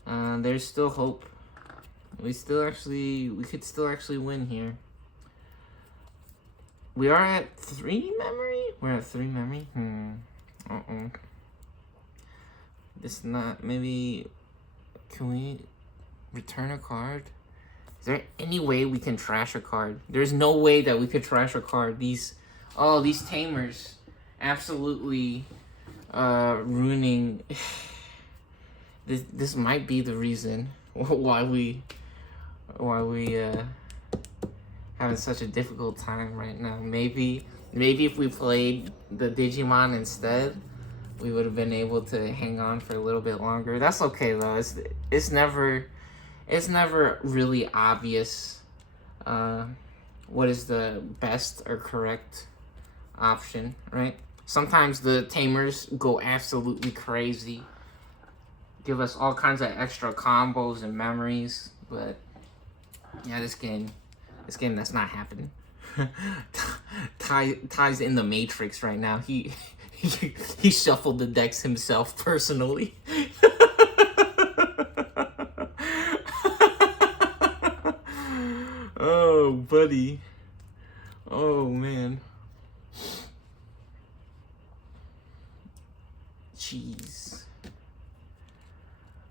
There's still hope. We could still actually win here. We are at 3 memory? We're at 3 memory? This not, maybe, can we return a card? Is there any way we can trash a card? There's no way that we could trash a card. These tamers absolutely ruining. This might be the reason why we having such a difficult time right now. Maybe if we played the Digimon instead, we would have been able to hang on for a little bit longer. That's okay though. It's never really obvious what is the best or correct option, right? Sometimes the tamers go absolutely crazy, give us all kinds of extra combos and memories, but yeah, this game that's not happening. Ty's in the Matrix right now. He shuffled the decks himself personally. Oh, buddy. Oh, man. Jeez.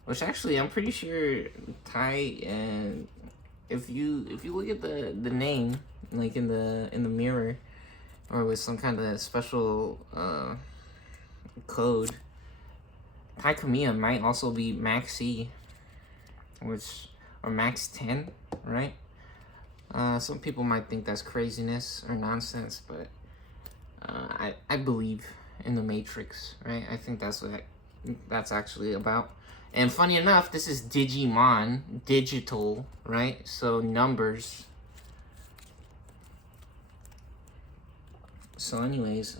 Which actually, I'm pretty sure Ty, and if you look at the name, like in the mirror, or with some kind of special code, Tai Kamiya might also be Max C, or Max 10, right? Some people might think that's craziness or nonsense, but I believe in the Matrix, right? I think that's what that's actually about. And funny enough, this is Digimon, digital, right? So numbers. So anyways,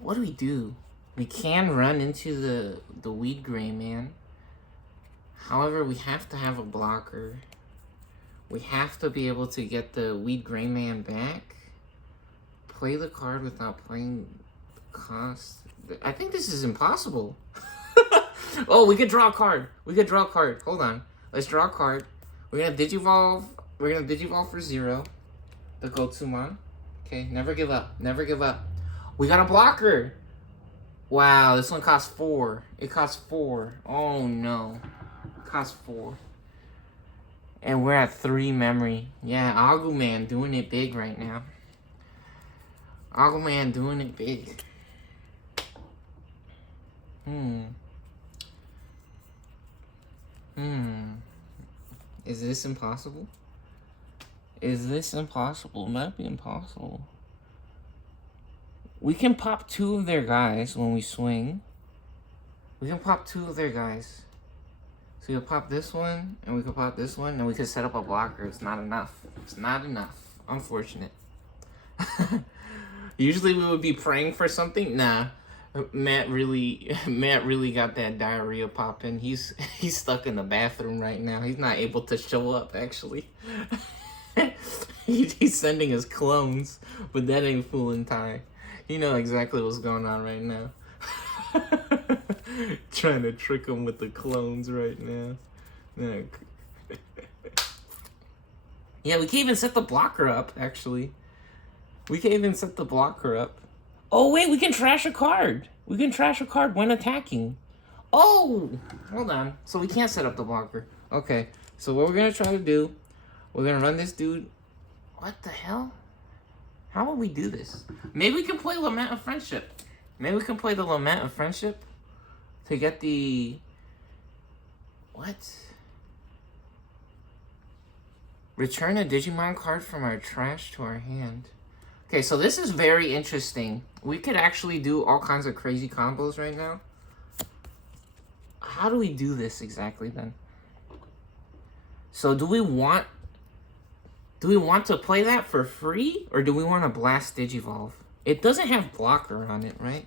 what do? We can run into the Weed Gray Man. However, we have to have a blocker. We have to be able to get the Weed Gray Man back. Play the card without playing the cost. I think this is impossible. Oh, we could draw a card. Hold on. Let's draw a card. We're gonna Digivolve. For 0. The Gotsumon. Okay, never give up. We got a blocker. Wow, this one costs 4. It costs 4. Oh no. It costs 4. And we're at 3 memory. Yeah, Aguman doing it big right now. Aguman doing it big. Is this impossible? It might be impossible. We can pop 2 of their guys when we swing. So we'll pop this one, and we can pop this one, and we can set up a blocker. It's not enough. Unfortunate. Usually we would be praying for something. Nah. Matt really got that diarrhea popping. He's stuck in the bathroom right now. He's not able to show up, actually. He's sending us clones, but that ain't fooling Ty. You know exactly what's going on right now. Trying to trick him with the clones right now. Yeah, we can't even set the blocker up, actually. We can't even set the blocker up. Oh, wait, we can trash a card. We can trash a card when attacking. Oh, hold on. So we can't set up the blocker. Okay, so what we're going to try to do, we're going to run this dude. What the hell? How will we do this? Maybe we can play Lament of Friendship. Maybe we can play the Lament of Friendship to get the... What? Return a Digimon card from our trash to our hand. Okay, so this is very interesting. We could actually do all kinds of crazy combos right now. How do we do this exactly then? So do we want to play that for free, or do we want to blast Digivolve? It doesn't have blocker on it, right?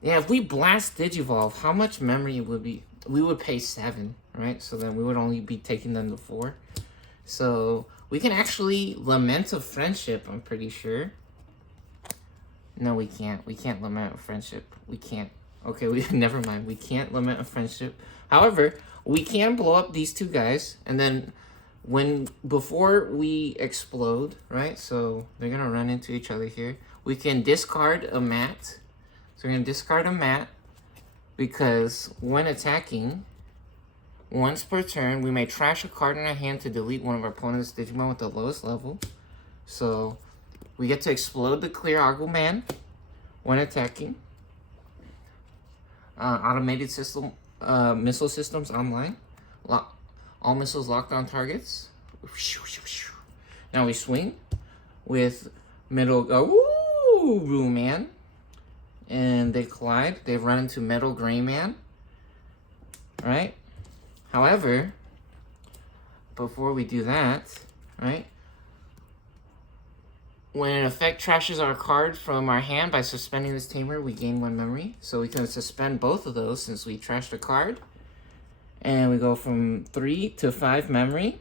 Yeah, if we blast Digivolve, how much memory would be? We would pay 7, right? So then we would only be taking them to 4. So we can actually Lament of Friendship, I'm pretty sure. No, we can't. We can't Lament of Friendship. We can't. Okay, never mind. We can't Lament of Friendship. However, we can blow up these two guys, and then before we explode, right? So they're gonna run into each other here. We can discard a mat. So we're gonna discard a mat because when attacking, once per turn, we may trash a card in our hand to delete one of our opponent's Digimon with the lowest level. So we get to explode the clear Agumon when attacking. Automated system, missile systems online. All missiles locked on targets. Now we swing with Metal Man. And they collide. They run into Metal Gray Man. Right? However, before we do that, right? When an effect trashes our card from our hand by suspending this tamer, we gain 1 memory. So we can suspend both of those since we trashed a card. And we go from 3 to 5 memory.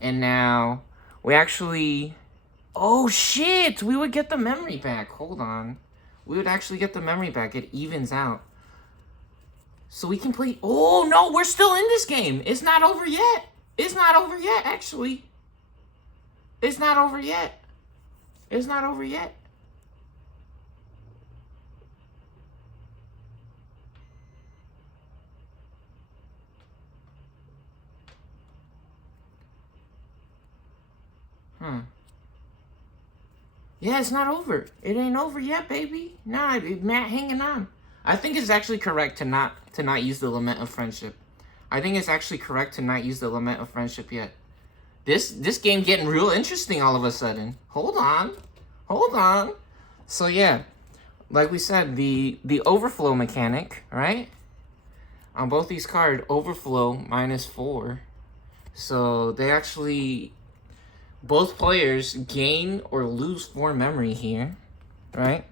And now we actually... Oh, shit! We would get the memory back. Hold on. We would actually get the memory back. It evens out. So we can play... Oh, no! We're still in this game! It's not over yet! It's not over yet, actually. It's not over yet. It's not over yet. Yeah, it's not over. It ain't over yet, baby. Nah, Matt hanging on. I think it's actually correct to not use the Lament of Friendship. I think it's actually correct to not use the Lament of Friendship yet. This game getting real interesting all of a sudden. Hold on. Hold on. So yeah, like we said, the overflow mechanic, right? On both these cards, overflow -4. So they actually... Both players gain or lose 4 memory here, right?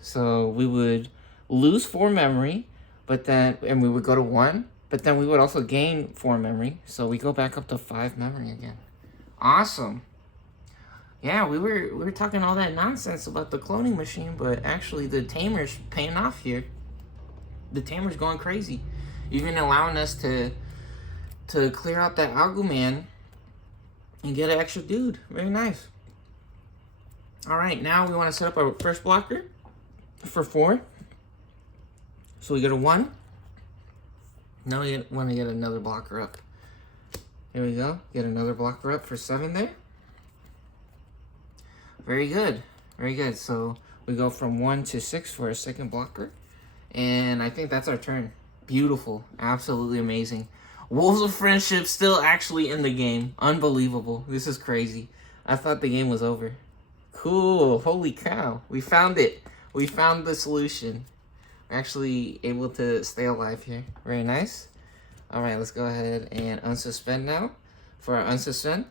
So we would lose 4 memory, and we would go to 1, but then we would also gain 4 memory. So we go back up to 5 memory again. Awesome. Yeah, we were talking all that nonsense about the cloning machine, but actually the tamer's paying off here. The tamer's going crazy, even allowing us to clear out that Agumon and get an extra dude. Very nice. Alright, now we want to set up our first blocker for 4. So we get a 1. Now we want to get another blocker up. Here we go. Get another blocker up for 7 there. Very good. Very good. So we go from 1 to 6 for a second blocker. And I think that's our turn. Beautiful. Absolutely amazing. Wolves of Friendship still actually in the game. Unbelievable. This is crazy. I thought the game was over. Cool. Holy cow. We found it. We found the solution. We're actually able to stay alive here. Very nice. Alright, let's go ahead and unsuspend now for our unsuspend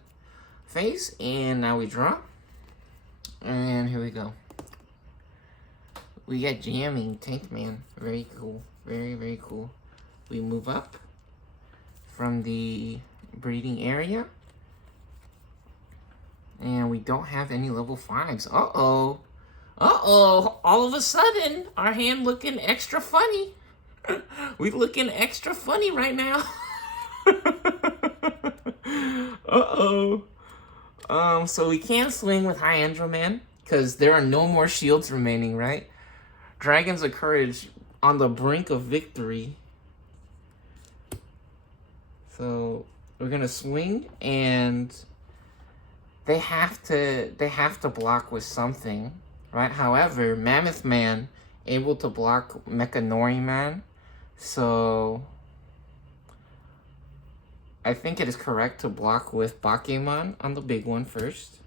phase. And now we draw. And here we go. We get jamming Tank Man. Very cool. Very, very cool. We move up from the breeding area. And we don't have any level 5s. Uh-oh. Uh-oh. All of a sudden, our hand looking extra funny. We looking extra funny right now. Uh-oh. So we can't swing with High Androman, because there are no more shields remaining, right? Dragons of Courage on the brink of victory. So we're gonna swing, and they have to block with something, right? However, Mammoth Man able to block Mechanori Man, so I think it is correct to block with Bakemon on the big one first.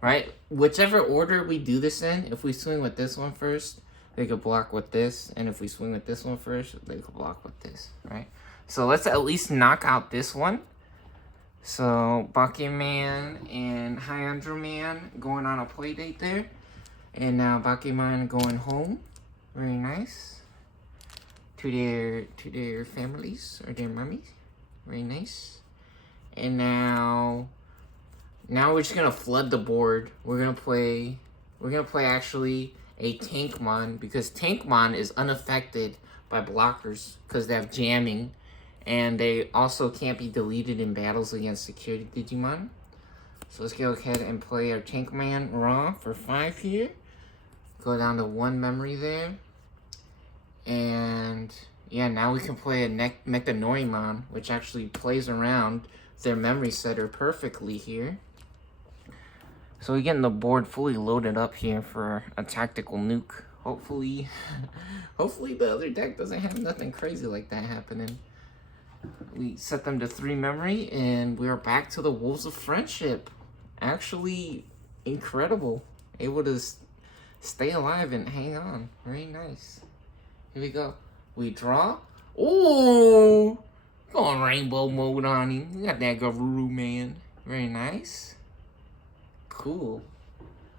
Right? Whichever order we do this in, if we swing with this one first, they could block with this, and if we swing with this one first, they could block with this, right? So let's at least knock out this one. So Bakeman and Hyandra Man going on a play date there. And now Bakeman going home. Very nice. To their families or their mummies. Very nice. And now we're just gonna flood the board. We're gonna play actually a Tankmon, because Tankmon is unaffected by blockers because they have jamming, and they also can't be deleted in battles against security Digimon. So let's go ahead and play our Tankman raw for 5 here. Go down to 1 memory there. And yeah, now we can play a Mechanorimon, which actually plays around their memory setter perfectly here. So we're getting the board fully loaded up here for a tactical nuke. Hopefully, hopefully the other deck doesn't have nothing crazy like that happening. We set them to 3 memory, and we are back to the Wolves of Friendship. Actually, incredible. Able to stay alive and hang on. Very nice. Here we go. We draw. Oh, going rainbow mode on him. We got that Garuru Man. Very nice. Cool.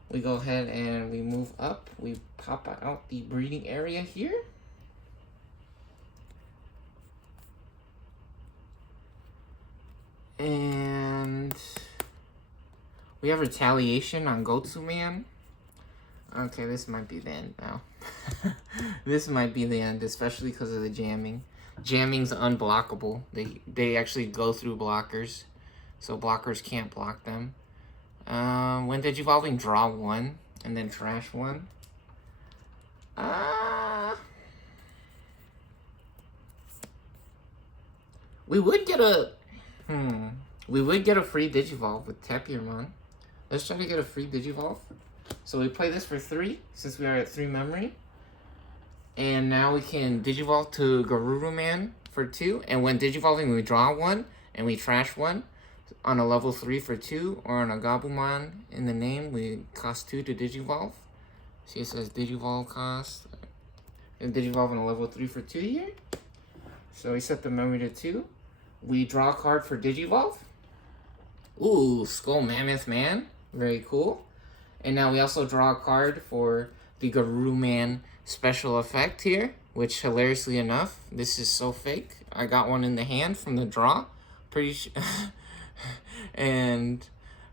We go ahead and we move up. We pop out the breeding area here. And we have retaliation on Gotsu Man. Okay, this might be the end now. This might be the end, especially because of the jamming. Jamming's unblockable. They actually go through blockers, so blockers can't block them. When Digivolving, draw 1 and then trash 1. We would get a free Digivolve with Tapirmon. Let's try to get a free Digivolve. So we play this for 3 since we are at 3 memory. And now we can Digivolve to Garuru Man for 2. And when Digivolving, we draw 1 and we trash 1. On a level 3 for 2, or on a Gabumon in the name, we cost 2 to Digivolve. See, it says Digivolve cost. And Digivolve on a level 3 for 2 here. So we set the memory to 2. We draw a card for Digivolve. Ooh, Skull Mammoth Man. Very cool. And now we also draw a card for the Garuru Man special effect here, which hilariously enough, this is so fake. I got one in the hand from the draw. Pretty sure. And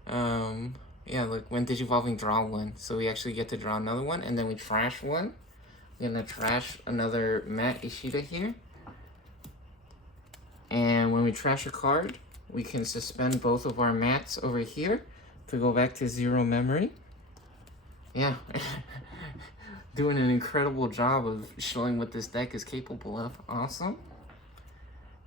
yeah, look, when Digivolving, draw 1, so we actually get to draw another one, and then we trash 1. We're gonna trash another Matt Ishida here, and when we trash a card, we can suspend both of our mats over here to go back to 0 memory. Yeah. Doing an incredible job of showing what this deck is capable of. Awesome.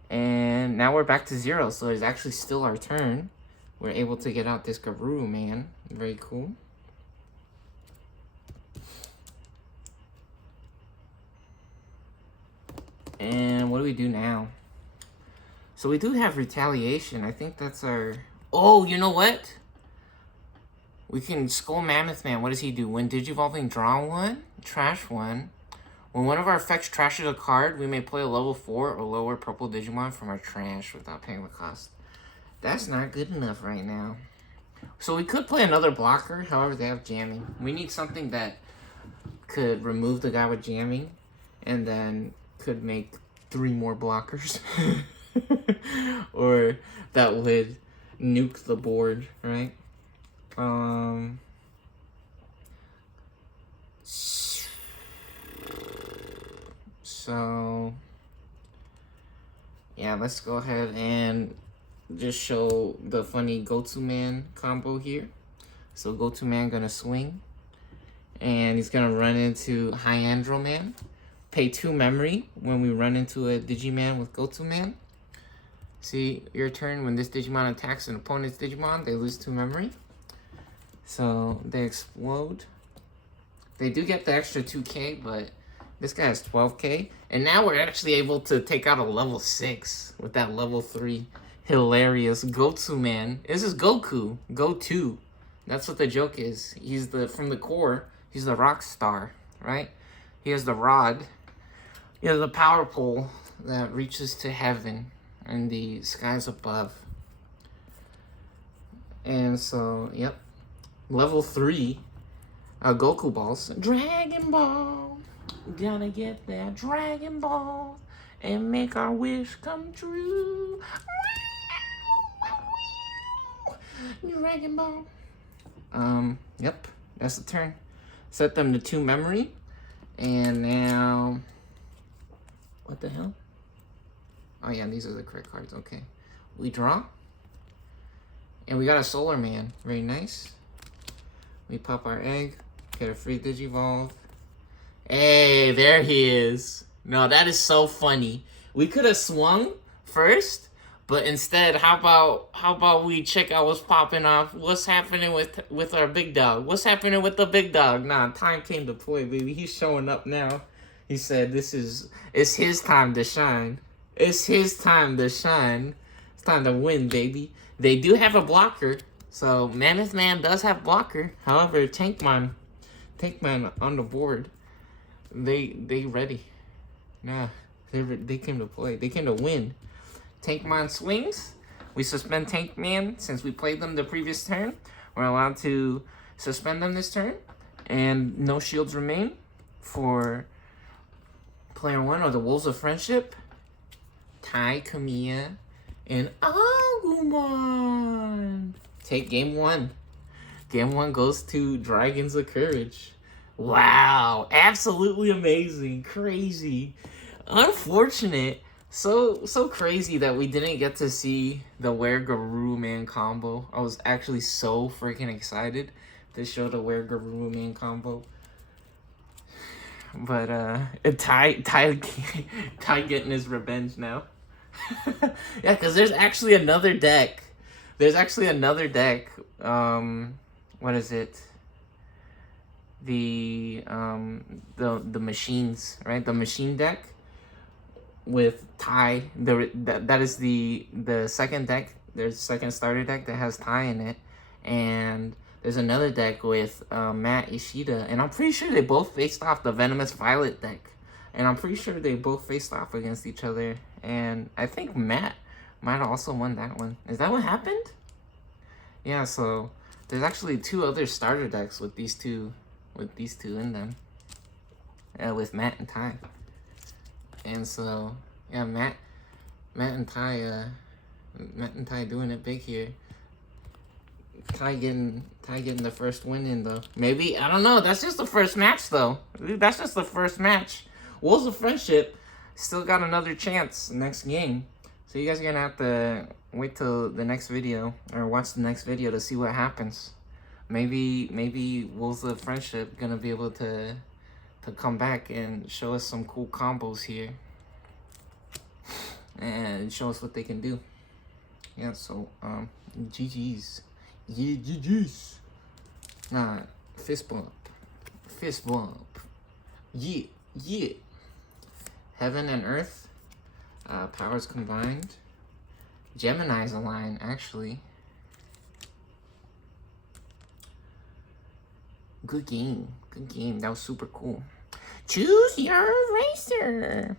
And now we're back to 0, so it's actually still our turn. We're able to get out this Garuru Man. Very cool. And what do we do now? So we do have retaliation. I think that's our... Oh, you know what? We can Skull Mammoth Man. What does he do? When Digivolving, draw 1, trash 1. When one of our effects trashes a card, we may play a level 4 or lower purple Digimon from our trash without paying the cost. That's not good enough right now. So we could play another blocker, however they have jamming. We need something that could remove the guy with jamming and then could make 3 more blockers. Or that would nuke the board, right? So yeah, let's go ahead and just show the funny go-to man combo here. So go-to man gonna swing, and he's gonna run into high andro man. Pay 2 memory when we run into a Digiman with go-to man. See, your turn, when this Digimon attacks an opponent's Digimon, they lose 2 memory. So they explode. They do get the extra 2k, but this guy has 12k. And now we're actually able to take out a level 6 with that level 3 hilarious go-to man. This is Goku, Go-To. That's what the joke is. He's from the core, he's the rock star, right? He has the rod. He has the power pole that reaches to heaven and the skies above. And so, yep. Level 3 Goku balls. Dragon Ball. Gonna get that Dragon Ball and make our wish come true. Dragon Ball. Yep. That's the turn. Set them to 2 memory. And now... What the hell? Oh yeah, these are the correct cards. Okay. We draw. And we got a Solar Man. Very nice. We pop our egg. Get a free Digivolve. Hey, there he is. No, that is so funny. We could have swung first, but instead, how about we check out what's popping off? What's happening with our big dog? What's happening with the big dog? Nah, time came to play, baby. He's showing up now. He said it's his time to shine. It's his time to shine. It's time to win, baby. They do have a blocker. So Mammoth Man does have blocker. However, Tankman on the board. They ready. Nah, they came to play. They came to win. Tankman swings. We suspend Tankman since we played them the previous turn. We're allowed to suspend them this turn, and no shields remain for player 1 or the Wolves of Friendship. Tai, Kamiya, and Agumon. Take game 1. Game 1 goes to Dragons of Courage. Wow, absolutely amazing, crazy, unfortunate, so crazy that we didn't get to see the Were Garuru Man combo. I was actually so freaking excited to show the Were Garuru Man combo. But Ty getting his revenge now. Yeah, because there's actually another deck. What is it? The machines, right? The machine deck with Ty. That is the second deck. There's a second starter deck that has Ty in it, and there's another deck with Matt Ishida, and I'm pretty sure they both faced off the Venomous Violet deck, and I'm pretty sure they both faced off against each other, and I think Matt might have also won that one. Is that what happened? Yeah. So there's actually 2 other starter decks with these two in them, with Matt and Ty. And so yeah, Matt and Ty doing it big here. Ty getting the first win in though. Maybe, I don't know. That's just the first match though. That's just the first match. Wolves of Friendship still got another chance next game. So you guys are gonna have to wait till the next video or watch the next video to see what happens. Maybe Wolves of Friendship gonna be able to come back and show us some cool combos here and show us what they can do. Yeah, so GG's. Yeah, GG's. Nah, fist bump. Yeah. Heaven and Earth, powers combined. Gemini's align, actually. Good game. That was super cool. Choose your racer.